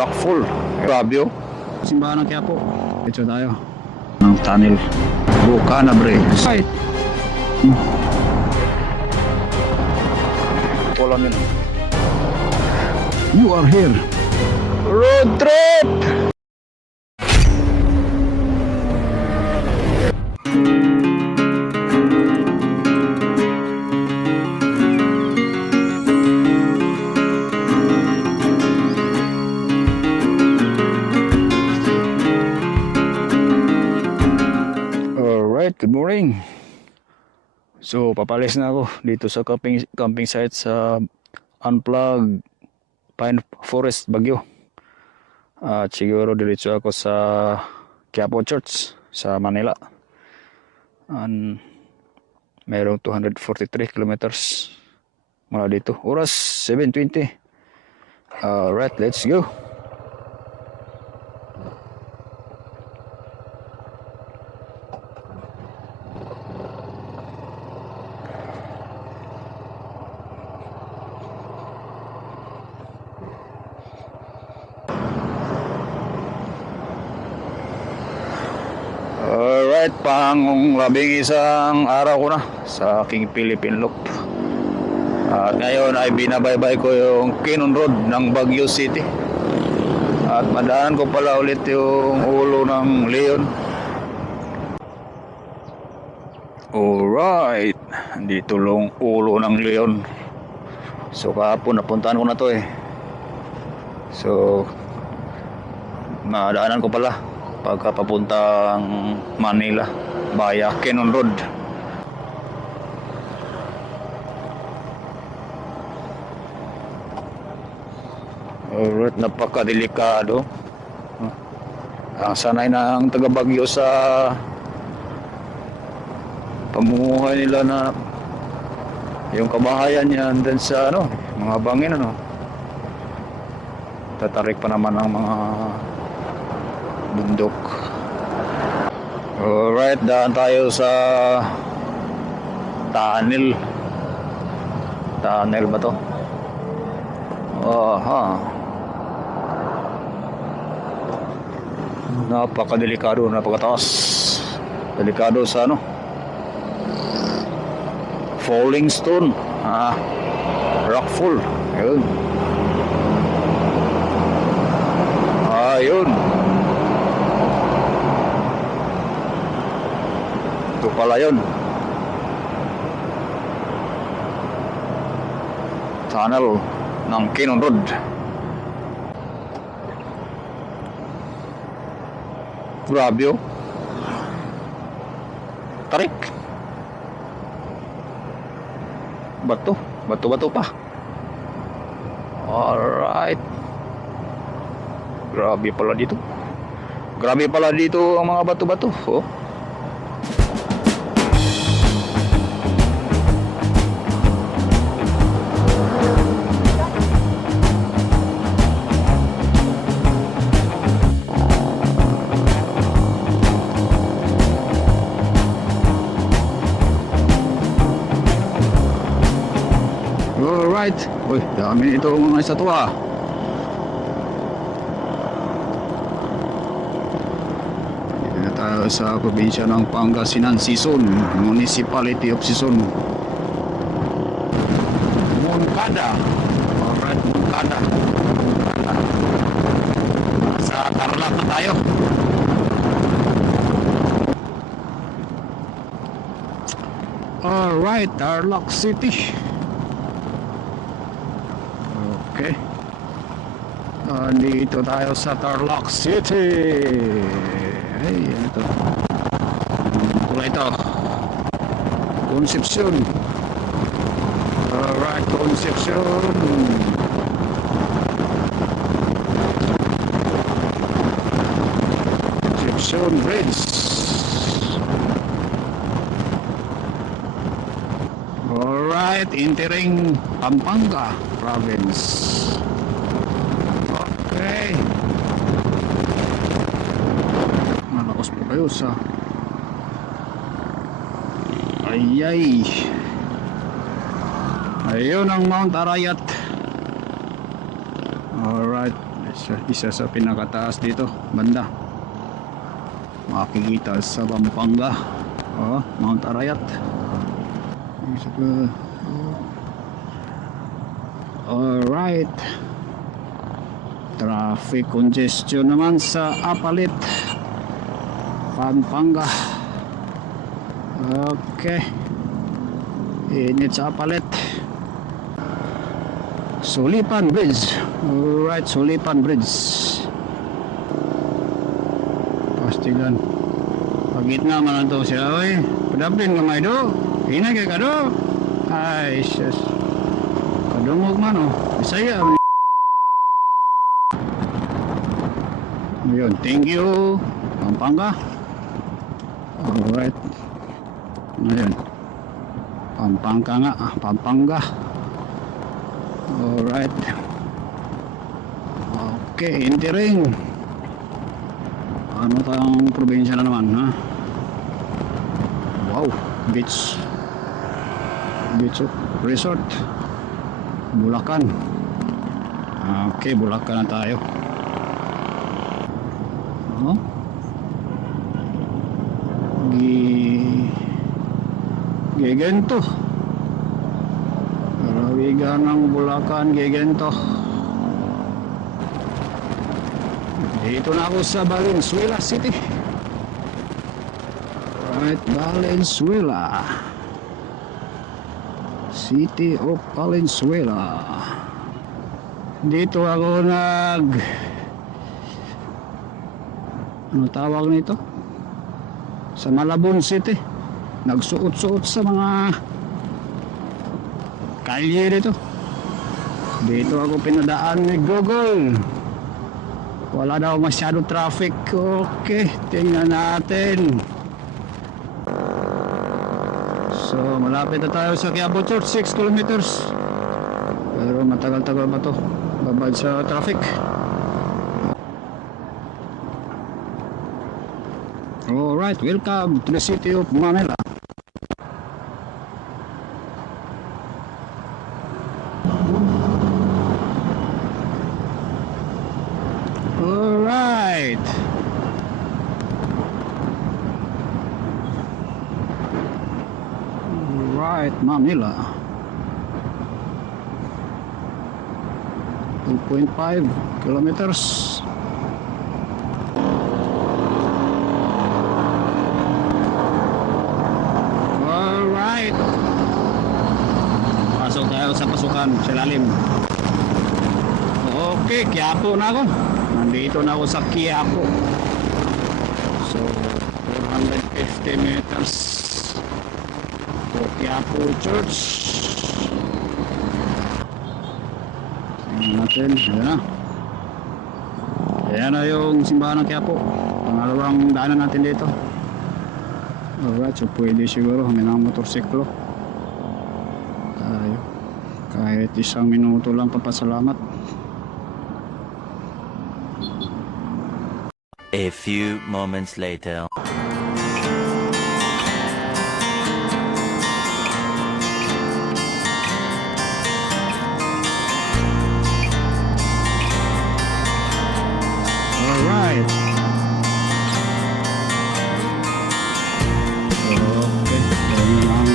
Rockfall, Fabio. Simbahan ng Quiapo. Ito tayo. Ng tunnel. Bucana Bre. Site. Walang yun. You are here. Road trip! Good morning. So papalis na ako dito sa camping site sa Unplugged Pine Forest Baguio. At siguro diretso ako sa Quiapo Church sa Manila. Mayroong 243 kilometers mula dito. Oras 7:20. Alright, let's go. Alright, pang labing isang araw ko na sa aking Philippine Loop. At ngayon ay binabaybay ko yung Cannon Road ng Baguio City. At madaanan ko pala ulit yung ulo ng Leon. Alright, dito long ulo ng Leon. So kahapon napuntahan ko na to eh. So madaanan ko pala pagka papuntang Manila via Cannon Road. Alright, napakadelikado. Sanay na ang taga Baguio sa pamumuhay nila na yung kabahayan yan din sa mga bangin tatarik pa naman ang mga bundok. Alright, daan tayo sa tunnel. Tunnel ba to? Napakadelikado, napakataas. Delikado sa falling stone. Rockfall. Ayun. Ayun. Ito pala yun. Tunnel ng Cannon Road. Grabe oh. Tarik. Bato pa. Alright. Grabe pala dito ang mga bato-bato. Oh. Alright. Uy, dami ito mga estatwa. Dito na tayo sa probinsya ng Pangasinan, Sison, Municipality of Sison. Moncada. Alright, Moncada. Sa Tarlac na tayo. Alright, Tarlac City. Okay. Dito tayo sa Tarlac City. Ay, ano ito? Kulay ito. Concepcion. Alright, Concepcion. Concepcion Bridge. Alright, entering Pampanga Province. Okay. Malakas po kayo sa ayay. Ayun ang Mount Arayat. Alright, let's isa sa pinakataas dito, banda. Makikita sa Pampanga. Oh, Mount Arayat. Isa pa. Alright. Traffic congestion naman sa Apalit, Pampanga. Okay. Init sa Apalit. Sulipan Bridge. Alright, Sulipan Bridge. Pastigan. Pagitna man ito siya. Oy, padapin ka may do. Hinay kay ka do. Ay, sus. Kadungog man oh. Bisaya. Ayun, thank you. Pampanga. Alright. Ayun. Pampanga nga. Pampanga. Alright. Okay, Intiring. Ano tayong probinsya na naman, ha? Wow, beach resort. Bulacan. Okay, Bulacan na tayo. Oh. Gigento. Rawigan ng Bulacan, Gigento. Dito na ako sa Valenzuela City. Right, Valenzuela. City of Valenzuela. Dito ako ano tawag nito? Sa Malabon City. Nagsuot-suot sa mga kalye dito. Dito ako pinadaan ni Google. Wala daw masyado traffic. Okay, tingnan natin. So, malapit na tayo sa Quiapo Church, 6 kilometers. Pero matagal-tagal pa to. Babad sa traffic. Alright, welcome to the city of Manila. Alright. Alright, Manila. 2.5 kilometers. Alright. Pasok tayo sa pasukan sa lalim. Okay, Quiapo na ako. Nandito na ako sa Quiapo. So, 450 meters to Quiapo Church. Tingnan natin. Ayan na. Ayan na yung simbahan ng Quiapo. Pangalawang daanan natin dito. Alright, so pwede siguro. May mga motorsiklo. Tayo. Kahit 1 minuto lang papasalamat. A few moments later. Alright. Okay. Ayan lang.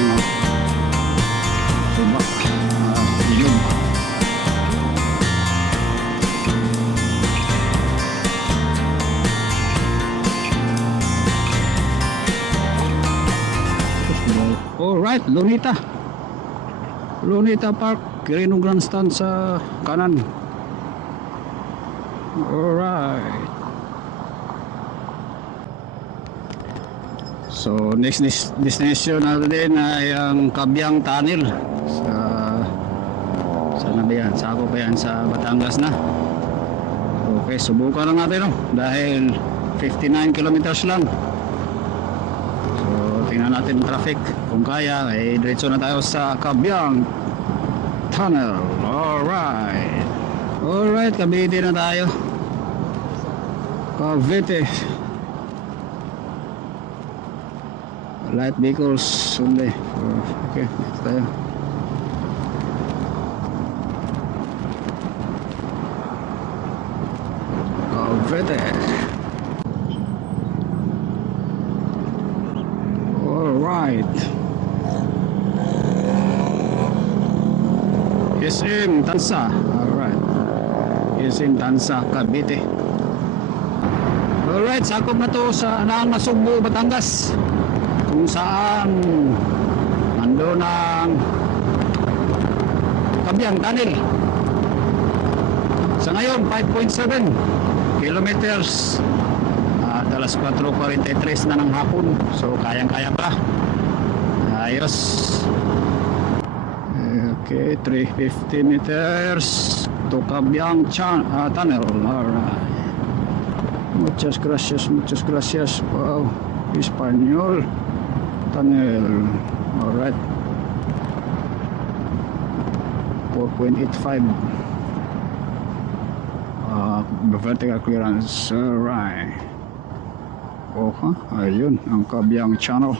Subak. Ilog. Alright, Lunita Park, Quirino Grandstand sa kanan. Alright. So next destination natin ay ang Cabiang Tunnel sa Nabiyan, sakop pa yan sa Batangas na. Okay, subukan lang natin dahil 59 kilometers lang. Tingnan natin ang traffic. Kung kaya, diretso na tayo sa Cabiang Tunnel. Alright. Alright, Cavite na tayo. Cavite. Light vehicles only. Okay, next tayo. Vete. Alright. SM Tansa. Alright. SM Tansa, Cavite. Alright, sakop na to sa Nasugbu, Batangas. Kung saan nandun ang Kabyang Tunnel. Sa ngayon, 5.7 kilometers. At alas 4:43 na ng hapon. So, kayang-kaya pa. Ayos. Okay, 350 meters to Kabyang Tunnel. Alright. Muchas gracias. Wow, Espanyol Tunnel. Alright. 4.85 vertical clearance. Alright. Ayun ang Kabyang Channel.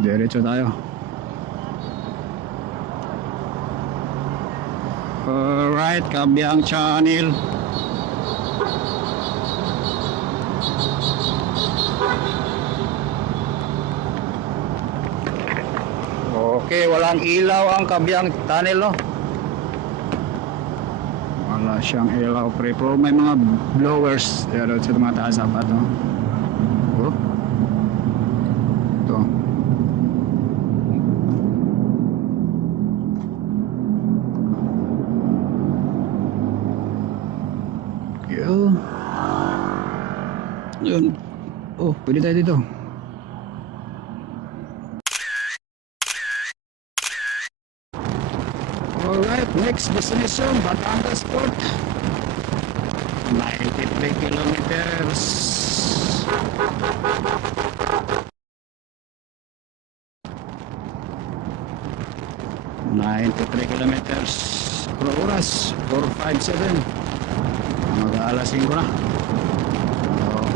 Diretso tayo. Alright, Kabyang Channel. Okay, walang ilaw ang Kabyang Tunnel, no? Wala siyang ilaw, pre. Pero may mga blowers pero sa tumataas apat, no? Oh. Ito. Yun. Oh, pwede tayo dito. Alright, next destination, Batangas Port. 93 kilometers. kilometers per oras, 457. Mag-aalas 5 na.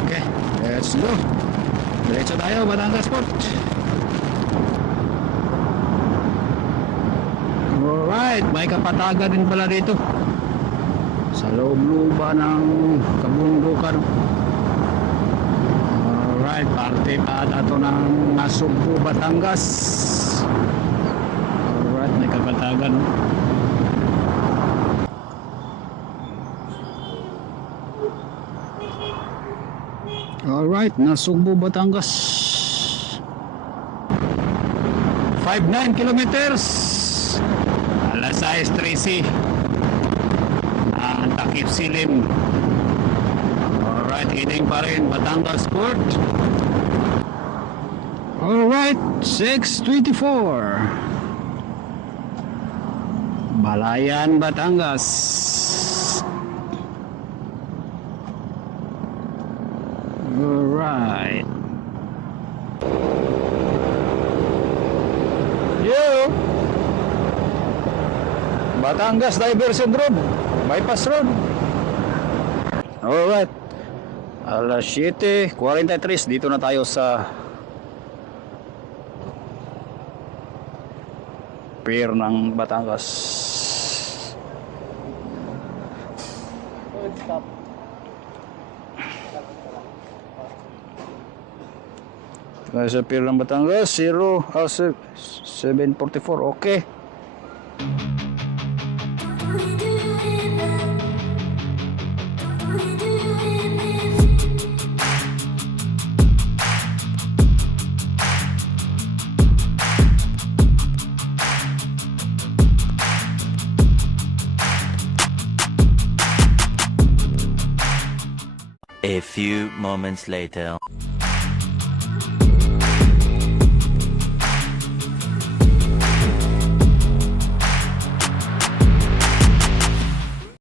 Okay, let's go. Diretso tayo, Batangas Port. Alright, may kapatagan din pala dito sa loob-looba ng kabundukan. Alright, parte pa ito ng Nasugbu, Batangas. Alright, may kapatagan. Alright, Nasugbu, Batangas. 59 kilometers. Alas 6:13 ang takip silim. Alright, heading pa rin Batangas Port. Alright, 6:24 Balayan, Batangas. Alright. Batangas Diversion Road, Bypass Road. Alright, alas 7:43 dito na tayo sa pier ng Batangas. Tayo sa pier ng Batangas, 7:44, okay. A few moments later.